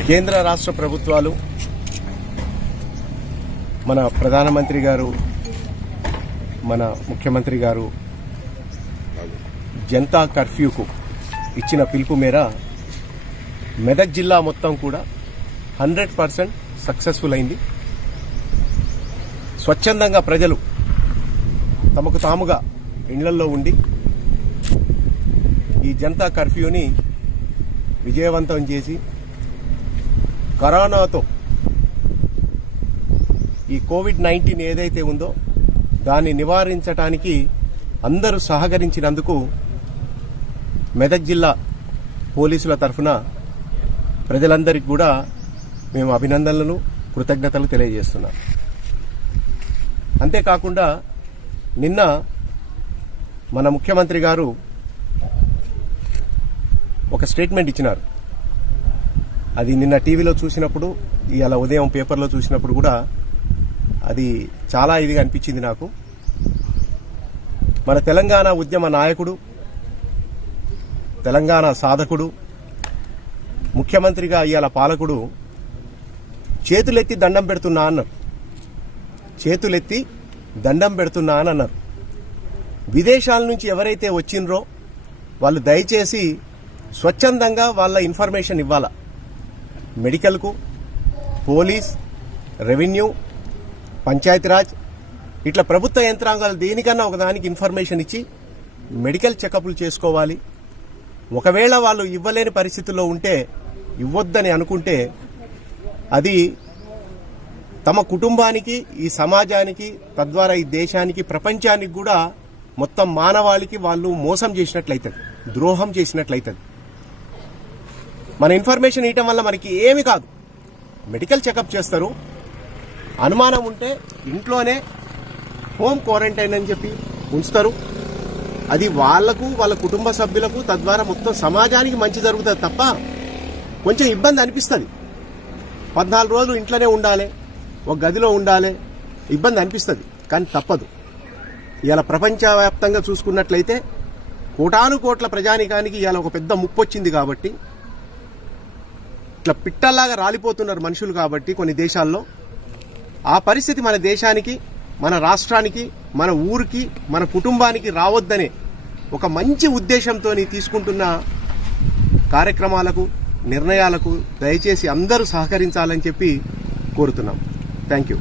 కేంద్ర రాష్ట్ర ప్రభుత్వాలు మన ప్రధానమంత్రి గారు మన ముఖ్యమంత్రి గారు జనతా కర్ఫ్యూకు ఇచ్చిన పిలుపు మేర మెదక్ జిల్లా మొత్తం కూడా 100% సక్సెస్ఫుల్ అయింది. స్వచ్ఛందంగా ప్రజలు తమకు తాముగా ఇళ్లల్లో ఉండి ఈ జనతా కర్ఫ్యూని విజయవంతం చేసి కరోనాతో ఈ కోవిడ్-19 ఏదైతే ఉందో దాన్ని నివారించడానికి అందరూ సహకరించినందుకు మెదక్ జిల్లా పోలీసుల తరఫున ప్రజలందరికీ కూడా మేము అభినందనలు కృతజ్ఞతలు తెలియజేస్తున్నాం. అంతేకాకుండా నిన్న మన ముఖ్యమంత్రి గారు ఒక స్టేట్మెంట్ ఇచ్చినారు. అది నిన్న టీవీలో చూసినప్పుడు ఇవాళ ఉదయం పేపర్లో చూసినప్పుడు కూడా అది చాలా ఇదిగా అనిపించింది నాకు. మన తెలంగాణ ఉద్యమ నాయకుడు, తెలంగాణ సాధకుడు, ముఖ్యమంత్రిగా ఇవాళ పాలకుడు చేతులెత్తి దండం పెడుతున్నా అన్నారు. చేతులెత్తి దండం పెడుతున్నా అని అన్నారు. విదేశాల నుంచి ఎవరైతే వచ్చిండ్రో వాళ్ళు దయచేసి స్వచ్ఛందంగా వాళ్ళ ఇన్ఫర్మేషన్ ఇవ్వాలా. మెడికల్కు, పోలీస్, రెవెన్యూ, పంచాయతీరాజ్ ఇట్లా ప్రభుత్వ యంత్రాంగాలు దేనికన్నా ఒకదానికి ఇన్ఫర్మేషన్ ఇచ్చి మెడికల్ చెకప్లు చేసుకోవాలి. ఒకవేళ వాళ్ళు ఇవ్వలేని పరిస్థితుల్లో ఉంటే, ఇవ్వొద్దని అనుకుంటే అది తమ కుటుంబానికి, ఈ సమాజానికి, తద్వారా ఈ దేశానికి, ప్రపంచానికి కూడా మొత్తం మానవాళికి వాళ్ళు మోసం చేసినట్లయితుంది, ద్రోహం చేసినట్లయితుంది. మన ఇన్ఫర్మేషన్ ఇవ్వటం వల్ల మనకి ఏమి కాదు. మెడికల్ చెకప్ చేస్తారు, అనుమానం ఉంటే ఇంట్లోనే హోమ్ క్వారంటైన్ అని చెప్పి ఉంచుతారు. అది వాళ్లకు, వాళ్ళ కుటుంబ సభ్యులకు, తద్వారా మొత్తం సమాజానికి మంచి జరుగుతుంది తప్ప కొంచెం ఇబ్బంది అనిపిస్తుంది. 14 రోజులు ఇంట్లోనే ఉండాలి, ఒక గదిలో ఉండాలి, ఇబ్బంది అనిపిస్తుంది, కానీ తప్పదు. ఇవాళ ప్రపంచవ్యాప్తంగా చూసుకున్నట్లయితే కోటాను కోట్ల ప్రజానికానికి ఇవాళ ఒక పెద్ద ముప్పు వచ్చింది. కాబట్టి ఇట్లా పిట్టల్లాగా రాలిపోతున్నారు మనుషులు. కాబట్టి కొన్ని దేశాల్లో ఆ పరిస్థితి మన దేశానికి, మన రాష్ట్రానికి, మన ఊరికి, మన కుటుంబానికి రావద్దనే ఒక మంచి ఉద్దేశంతో తీసుకుంటున్న కార్యక్రమాలకు, నిర్ణయాలకు దయచేసి అందరూ సహకరించాలని చెప్పి కోరుతున్నాం. Thank you.